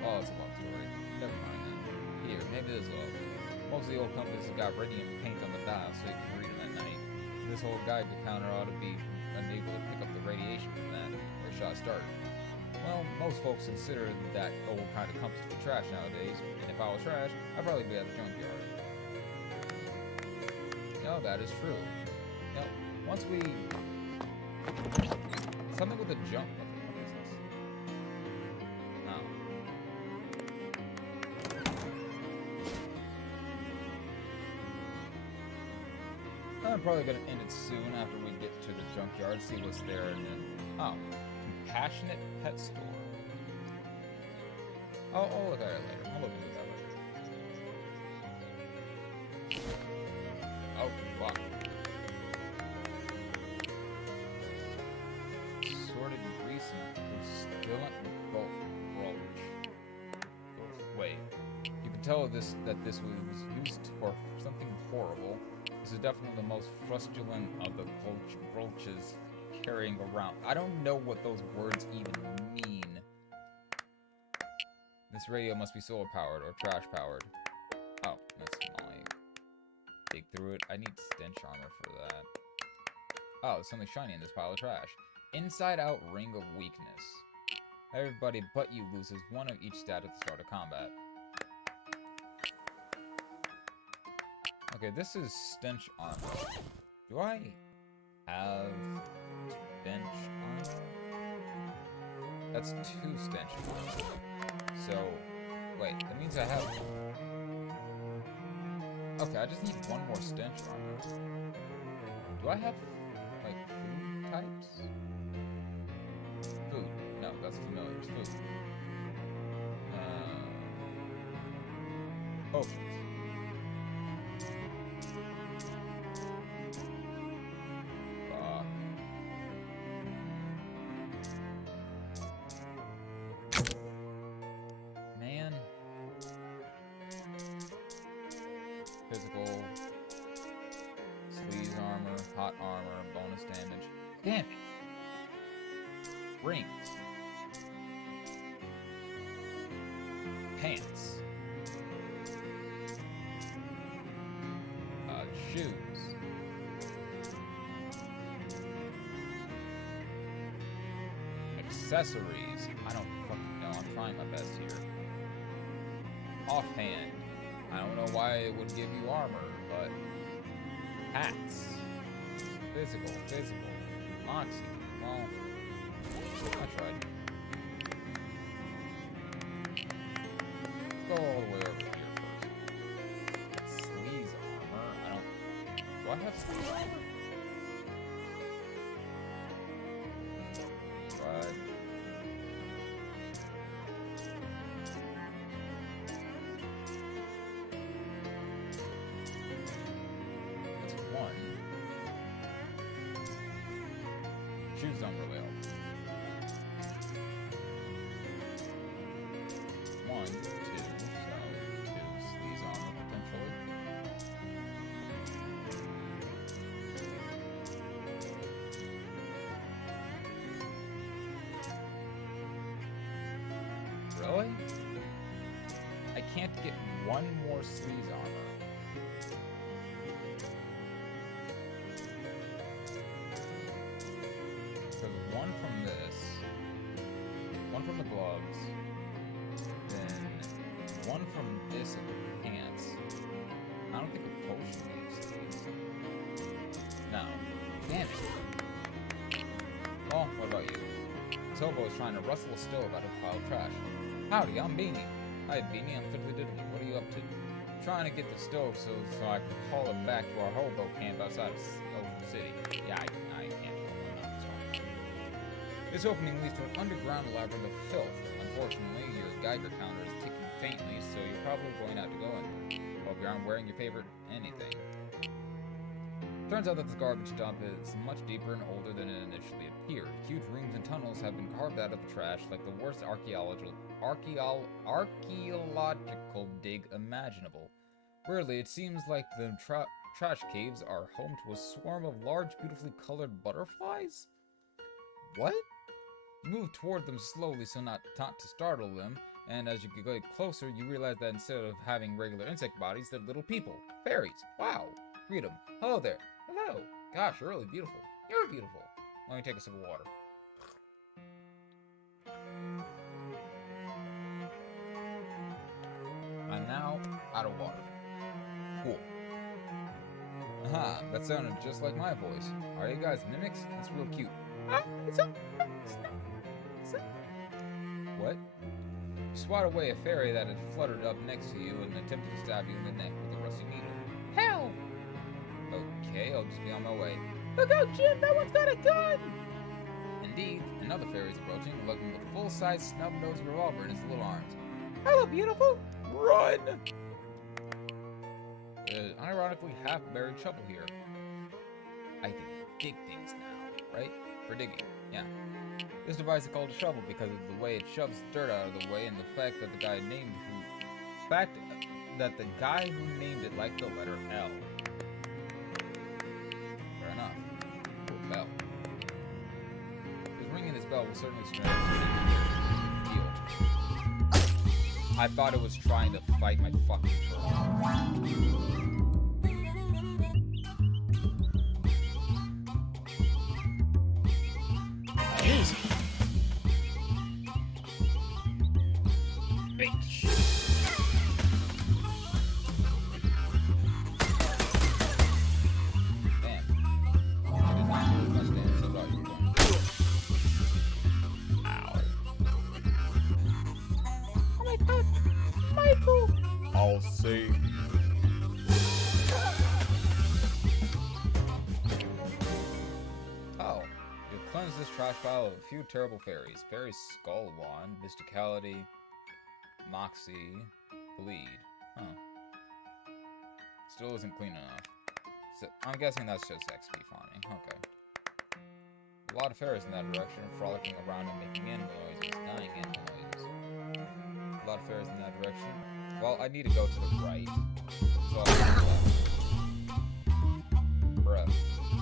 Oh, it's a long story. Never mind then. Here, maybe this will. Most of the old companies have got radiant paint on the dial so you can read them at night. This whole Geiger counter ought to be unable to pick up the radiation from that, or shot start. Well, most folks consider that old kind of compass to be trash nowadays, and if I was trash, I'd probably be at the junkyard. No, that is true. Now, once we... Something with a jump. What is this? Oh. I'm probably gonna end it soon after we get to the junkyard, see what's there, and then... Oh. Compassionate Pet Store. I'll look at it later. I'll look into that later. Oh, fuck. Sorted grease and distillant bulge. Wait. You can tell that this was used for something horrible. This is definitely the most frustulent of the broaches carrying around. I don't know what those words even mean. This radio must be solar powered or trash powered. Oh, that's Molly. Dig through it. I need stench armor for that. Oh, there's something shiny in this pile of trash. Inside out ring of weakness. Everybody but you loses one of each stat at the start of combat. Okay, this is stench armor. Do I have stench armor? That's 2 stench armor. So, wait, that means I have... Okay, I just need 1 more stench armor. Do I have, like, food types? Food. No, that's familiar. Food. Potions. Man. Physical. Sleeves armor. Hot armor. Bonus damage. Damn it. Rings. Pants. Shoes. Accessories. I don't fucking know. I'm trying my best here. Offhand. I don't know why it would give you armor, but... Hats. Physical. Moxie. Well... I tried. Let's go all the way over here first. Sleeves armor. I don't... Do I have sleeves armor? Right. That's 1. Shoes don't really help. 1, 2, so 2 sleeves armor potentially. Really? I can't get 1 more sleeves armor. Because 1 from this, 1 from the gloves, then 1 from this of the pants. I don't think a potion needs sleeves. No. Damn it. Well, what about you? Tobo is trying to rustle a stove out of a pile of trash. Howdy, I'm Beanie. Hi, Beanie, I'm Fiddly Diddly. What are you up to? Trying to get the stove so I can haul it back to our hobo camp outside of Ocean City. Yeah, I can't haul it up, sorry. This opening leads to an underground labyrinth of filth. Unfortunately, your Geiger counter is ticking faintly, so you're probably going to have to go in there. Hope you aren't wearing your favorite anything. Turns out that this garbage dump is much deeper and older than it initially appeared. Huge rooms and tunnels have been carved out of the trash like the worst archaeological dig imaginable. Weirdly, it seems like the trash caves are home to a swarm of large, beautifully colored butterflies? What? You move toward them slowly so not to startle them, and as you get closer, you realize that instead of having regular insect bodies, they're little people. Fairies. Wow. Greet them. Hello there. Hello. Gosh, you're really beautiful. You're beautiful. Let me take a sip of water. I'm now out of water. Cool. Aha, that sounded just like my voice. Are you guys mimics? That's real cute. What? You swat away a fairy that had fluttered up next to you and attempted to stab you in the neck with a rusty needle. Hell! Okay, I'll just be on my way. Look out, Jim! That one's got a gun! Indeed, another fairy is approaching, lugging a full-size snub-nosed revolver in his little arms. Hello, beautiful! Run! Ironically, half-buried shovel here. I can dig things now, right? For digging, yeah. This device is called a shovel because of the way it shoves dirt out of the way and the fact that the guy who named it liked the letter L. Fair enough. Cool bell. His ringing his bell was certainly strange. Deal. I thought it was trying to fight my fucking turtle. I'll see. Oh, you've cleansed this trash pile of a few terrible fairies. Fairy Skull Wand, Mysticality, Moxie, Bleed. Huh. Still isn't clean enough. So, I'm guessing that's just XP farming. Okay. A lot of fairies in that direction, frolicking around and making animal noises, dying animal noises. A lot of fairies in that direction. Well, I need to go to the right, so I'll go to the left. Bruh.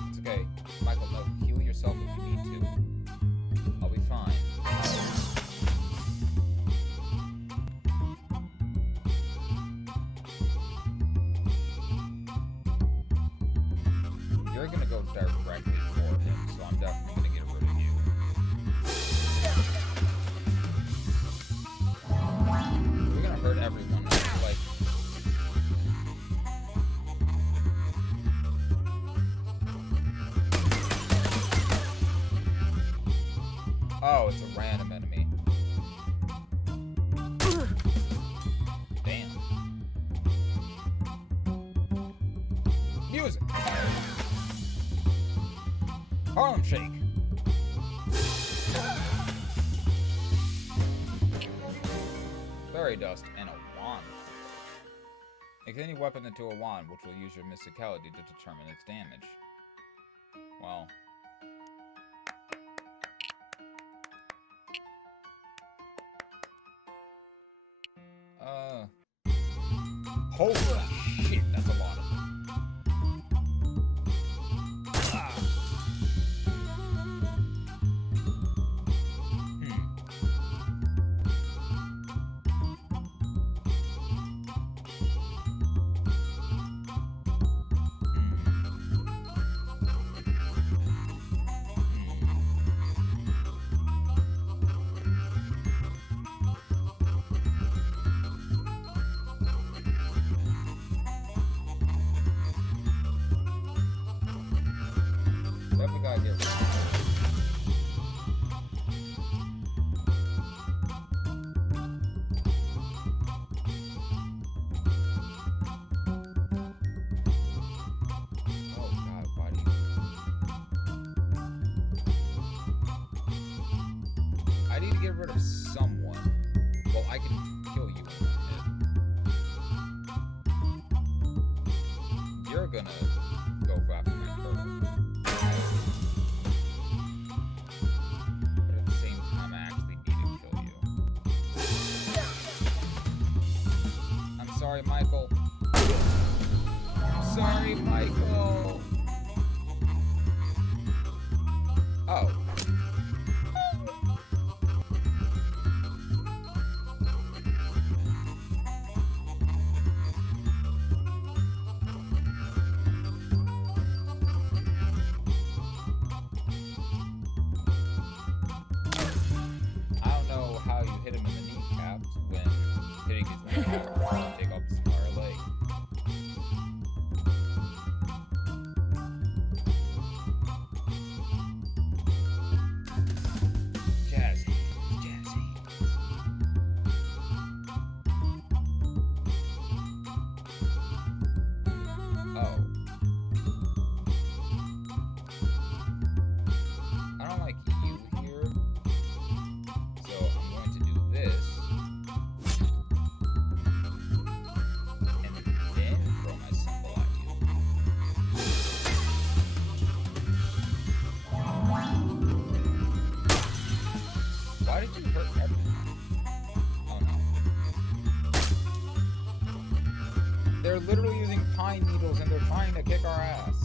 It's okay. Michael, no, heal yourself if you need to. I'll be fine. You're gonna go directly for him, so I'm definitely gonna get rid of you. We're gonna hurt everyone. Oh, it's a random enemy. Damn. Music. Harlem Shake. Fairy dust and a wand. Make any weapon into a wand, which will use your mysticality to determine its damage. Well. Holy shit, that's a lot of them. What we got here? Oh god, buddy. I need to get rid of someone. Well, I can kill you in a minute. You're gonna go after my turtle. Sorry, Michael. I'm sorry, Michael. Oh. Take off his entire leg. Jazzy. Jazzy. Oh. I don't like you here. So I'm going to do this. And then throw my symbol at you. Why did you hurt everything? Oh no. They're literally using pine needles and they're trying to kick our ass.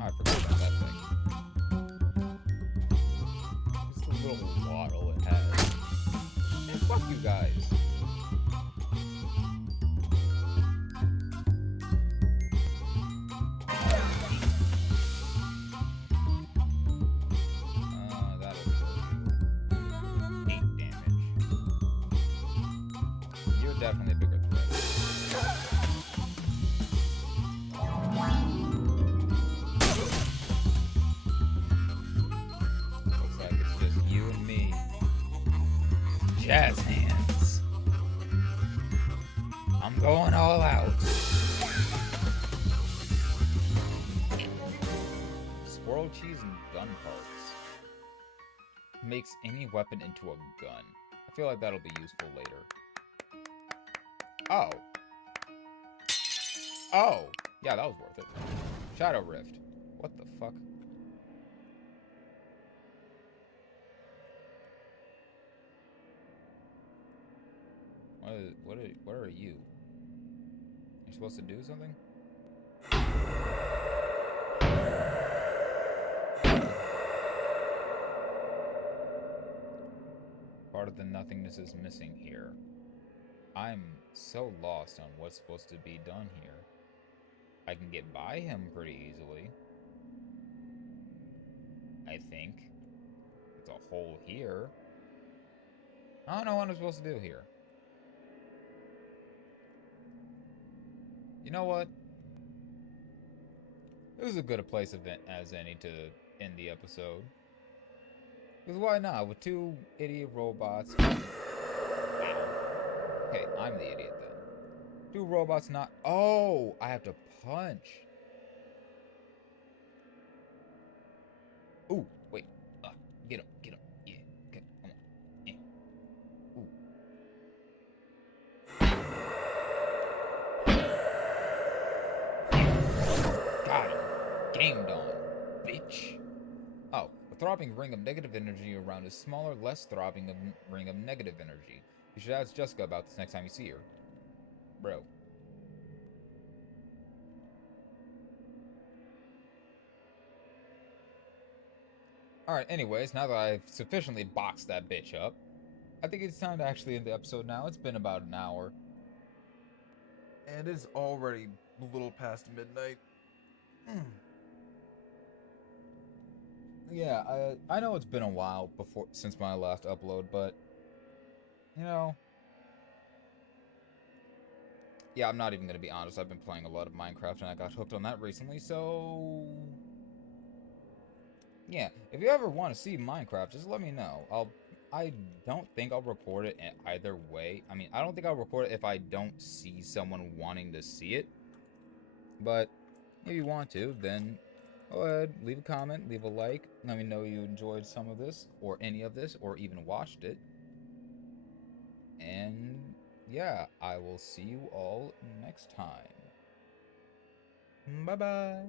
I forgot about that thing. Just a little waddle it has. Man, fuck you guys. That'll kill you. 8 damage. You're definitely a bigger threat. Looks like it's just you and me. Jazz hands. I'm going all out. Squirrel cheese and gun parts. Makes any weapon into a gun. I feel like that'll be useful later. Oh. Oh. Yeah, that was worth it. Shadow Rift. What the fuck? What are you? You're supposed to do something? Part of the nothingness is missing here. I'm so lost on what's supposed to be done here. I can get by him pretty easily. I think. It's a hole here. I don't know what I'm supposed to do here. You know what? It was as good a place as any to end the episode. Because why not? With 2 idiot robots. Okay, I'm the idiot then. 2 robots not. Oh, I have to punch. Ooh, wait. Get him. Get him. Yeah. Okay, come on. Yeah. Ooh. Got him. Game on, bitch. Oh, a throbbing ring of negative energy around a smaller, less throbbing ring of negative energy. You should ask Jessica about this next time you see her. Bro. Alright, anyways, now that I've sufficiently boxed that bitch up, I think it's time to actually end the episode now. It's been about an hour. And it's already a little past midnight. Yeah, I know it's been a while since my last upload, but you know, yeah, I'm not even gonna be honest. I've been playing a lot of Minecraft, and I got hooked on that recently. So yeah, if you ever want to see Minecraft, just let me know. I don't think I'll record it either way. I mean, I don't think I'll record it if I don't see someone wanting to see it. But if you want to, then go ahead, leave a comment, leave a like. Let me know you enjoyed some of this, or any of this, or even watched it. And yeah, I will see you all next time. Bye-bye.